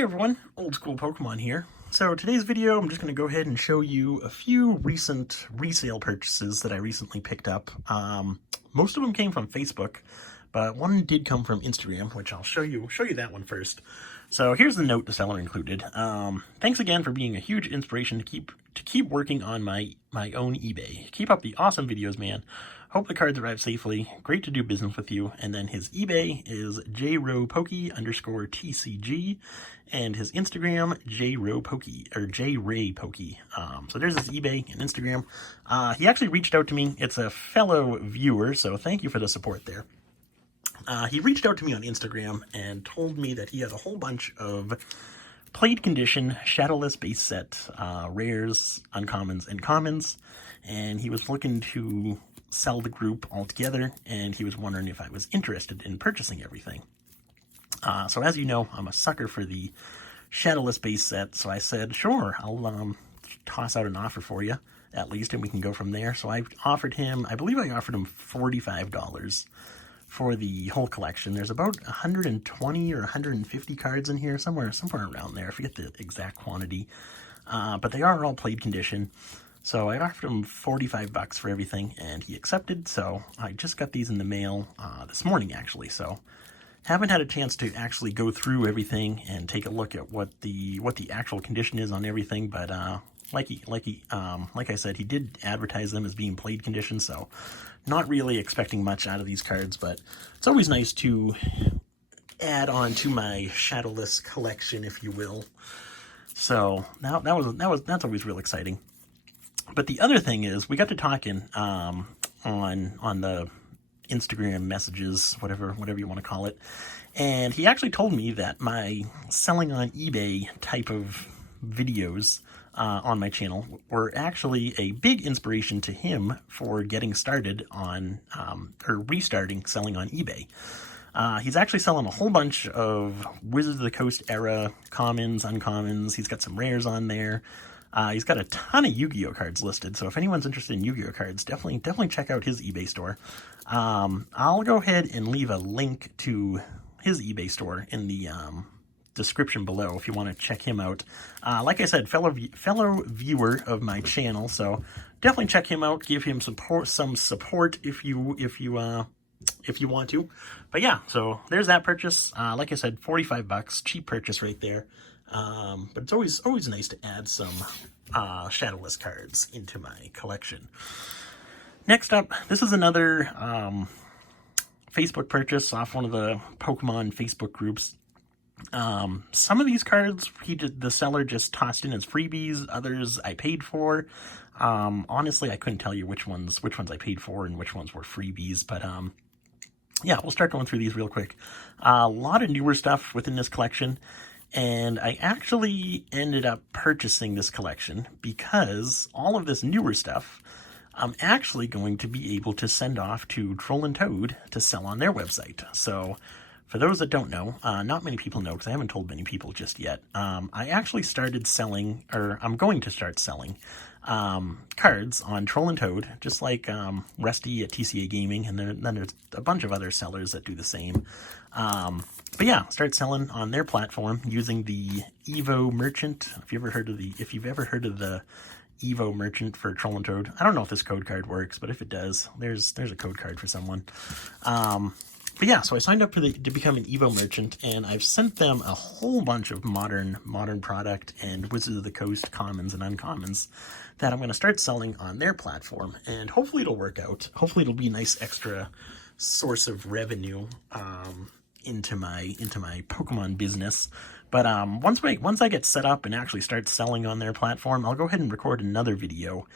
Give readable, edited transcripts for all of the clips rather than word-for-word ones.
Hey everyone, Old School Pokemon here. So today's video, I'm just going to go ahead and show you a few recent resale purchases that I recently picked up. Most of them came from Facebook, but one did come from Instagram, which I'll show you that one first. So here's the note the seller included. Thanks again for being a huge inspiration to keep working on my own eBay. Keep up the awesome videos, man. Hope the cards arrive safely. Great to do business with you. And then his eBay is jrowpokey_TCG, and his Instagram jrowpokey or jraypokey. So there's his eBay and Instagram. He actually reached out to me. It's a fellow viewer, so thank you for the support there. He reached out to me on Instagram and told me that he has a whole bunch of played condition, shadowless base set, rares, uncommons, and commons, and he was looking to sell the group altogether, and he was wondering if I was interested in purchasing everything. So as you know, I'm a sucker for the shadowless base set, so I said, sure, I'll toss out an offer for you, at least, and we can go from there. So I offered him, I believe I offered him $45 for the whole collection. There's about 120 or 150 cards in here, somewhere around there. I forget the exact quantity, but they are all played condition. So I offered him $45 for everything, and he accepted. So I just got these in the mail this morning, actually. So haven't had a chance to actually go through everything and take a look at what the actual condition is on everything. But like I said, he did advertise them as being played condition. So not really expecting much out of these cards, but it's always nice to add on to my shadowless collection, if you will. So now that's always real exciting. But the other thing is, we got to talking on the Instagram messages, whatever you want to call it, and he actually told me that my selling on eBay type of videos on my channel were actually a big inspiration to him for getting started on or restarting selling on eBay. He's actually selling a whole bunch of Wizards of the Coast era commons, uncommons. He's got some rares on there. He's got a ton of Yu-Gi-Oh cards listed, so if anyone's interested in Yu-Gi-Oh cards, definitely check out his eBay store. I'll go ahead and leave a link to his eBay store in the description below if you want to check him out. Like I said, fellow viewer of my channel, so definitely check him out. Give him some support if you want to. But yeah, so there's that purchase. Like I said, $45, cheap purchase right there. But it's always nice to add some shadowless cards into my collection. Next up, this is another Facebook purchase off one of the Pokemon Facebook groups. Some of these cards the seller just tossed in as freebies. Others I paid for. Honestly, I couldn't tell you which ones I paid for and which ones were freebies. But yeah, we'll start going through these real quick. A lot of newer stuff within this collection. And I actually ended up purchasing this collection because all of this newer stuff I'm actually going to be able to send off to Troll and Toad to sell on their website. So for those that don't know, not many people know because I haven't told many people just yet, I actually started selling, or I'm going to start selling, cards on Troll and Toad, just like Rusty at TCA Gaming, and then there's a bunch of other sellers that do the same. But yeah, start selling on their platform using the Evo Merchant. If you've ever heard of the Evo Merchant for Troll and Toad, I don't know if this code card works, but if it does, there's a code card for someone. But yeah, so I signed up to become an Evo Merchant, and I've sent them a whole bunch of modern product and Wizards of the Coast commons and uncommons that I'm going to start selling on their platform, and hopefully it'll work out. Hopefully it'll be a nice extra source of revenue into my Pokemon business. But once I get set up and actually start selling on their platform, I'll go ahead and record another video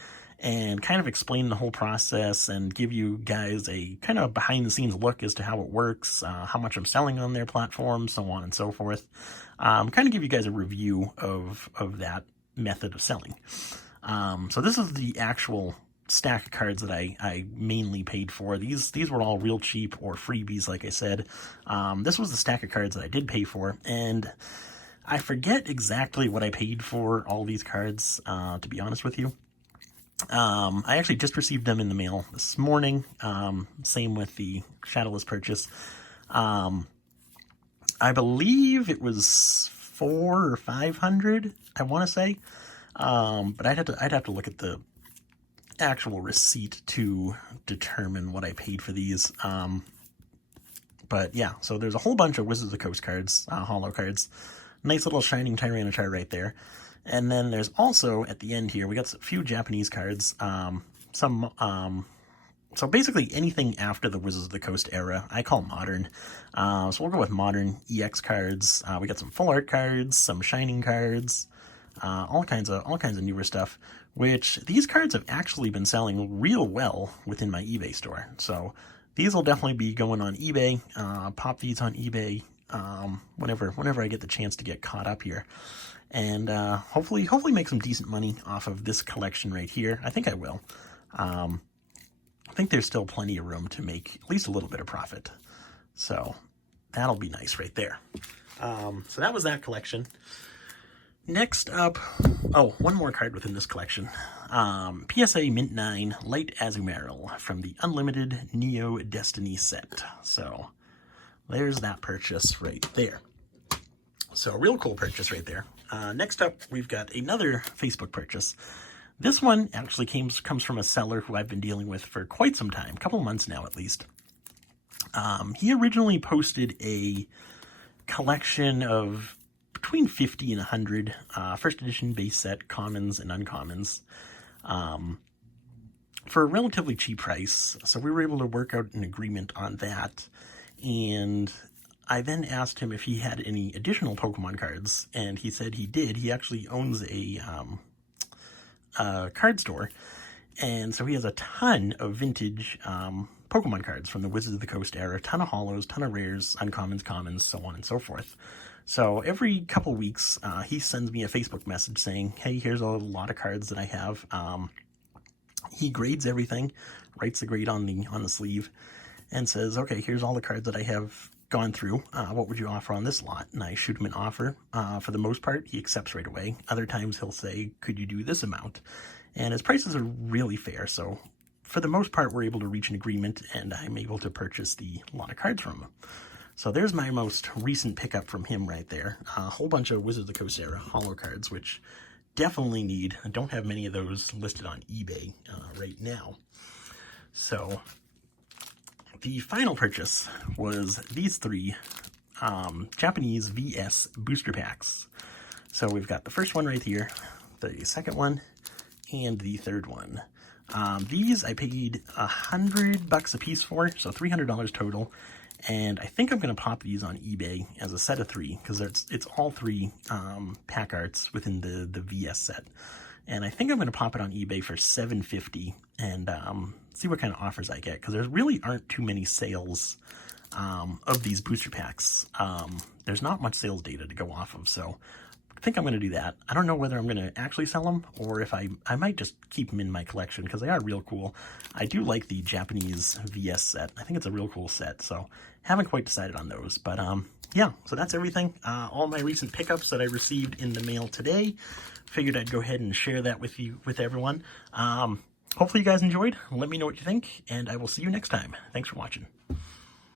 and kind of explain the whole process and give you guys a kind of behind the scenes look as to how it works, how much I'm selling on their platform, so on and so forth. Kind of give you guys a review of that method of selling. So this is the actual stack of cards that I mainly paid for. These were all real cheap or freebies, like I said. This was the stack of cards that I did pay for, and I forget exactly what I paid for all these cards, to be honest with you. I actually just received them in the mail this morning. Same with the shadowless purchase. I believe it was 400 or 500, I want to say. But I'd have to look at the actual receipt to determine what I paid for these. But yeah, so there's a whole bunch of Wizards of the Coast cards, holo cards. Nice little shining Tyranitar right there. And then there's also, at the end here, we got a few Japanese cards. So basically anything after the Wizards of the Coast era, I call modern. So we'll go with modern EX cards. We got some full art cards, some shining cards, all kinds of newer stuff, which these cards have actually been selling real well within my eBay store. So these will definitely be going on eBay. Pop these on eBay whenever I get the chance to get caught up here. And hopefully make some decent money off of this collection right here. I think I will. I think there's still plenty of room to make at least a little bit of profit. So that'll be nice right there. So that was that collection. Next up, oh, one more card within this collection. PSA Mint 9 Light Azumarill from the Unlimited Neo Destiny set. So there's that purchase right there. So a real cool purchase right there. Next up, we've got another Facebook purchase. This one actually comes from a seller who I've been dealing with for quite some time, a couple months now at least. He originally posted a collection of between 50 and 100 first edition base set commons and uncommons for a relatively cheap price. So we were able to work out an agreement on that. And I then asked him if he had any additional Pokemon cards, and he said he did. He actually owns a card store, and so he has a ton of vintage Pokemon cards from the Wizards of the Coast era, ton of holos, ton of rares, uncommons, commons, so on and so forth. So every couple weeks, he sends me a Facebook message saying, hey, here's a lot of cards that I have. He grades everything, writes the grade on the sleeve, and says, okay, here's all the cards that I have gone through. What would you offer on this lot? And I shoot him an offer. For the most part, he accepts right away. Other times he'll say, could you do this amount? And his prices are really fair. So for the most part, we're able to reach an agreement, and I'm able to purchase the lot of cards from him. So there's my most recent pickup from him right there. A whole bunch of Wizards of the Coast era holo cards, which definitely need. I don't have many of those listed on eBay right now. So the final purchase was these three Japanese VS booster packs. So we've got the first one right here, the second one, and the third one. These I paid $100 a piece for, so $300 total. And I think I'm going to pop these on eBay as a set of three, because it's all three pack arts within the VS set. And I think I'm going to pop it on eBay for $750 and see what kind of offers I get, because there really aren't too many sales of these booster packs. There's not much sales data to go off of, so I think I'm going to do that. I don't know whether I'm going to actually sell them, or if I might just keep them in my collection, because they are real cool. I do like the Japanese VS set. I think it's a real cool set, so haven't quite decided on those. But yeah, so that's everything. All my recent pickups that I received in the mail today. Figured I'd go ahead and share that with everyone. Hopefully you guys enjoyed. Let me know what you think, and I will see you next time. Thanks for watching.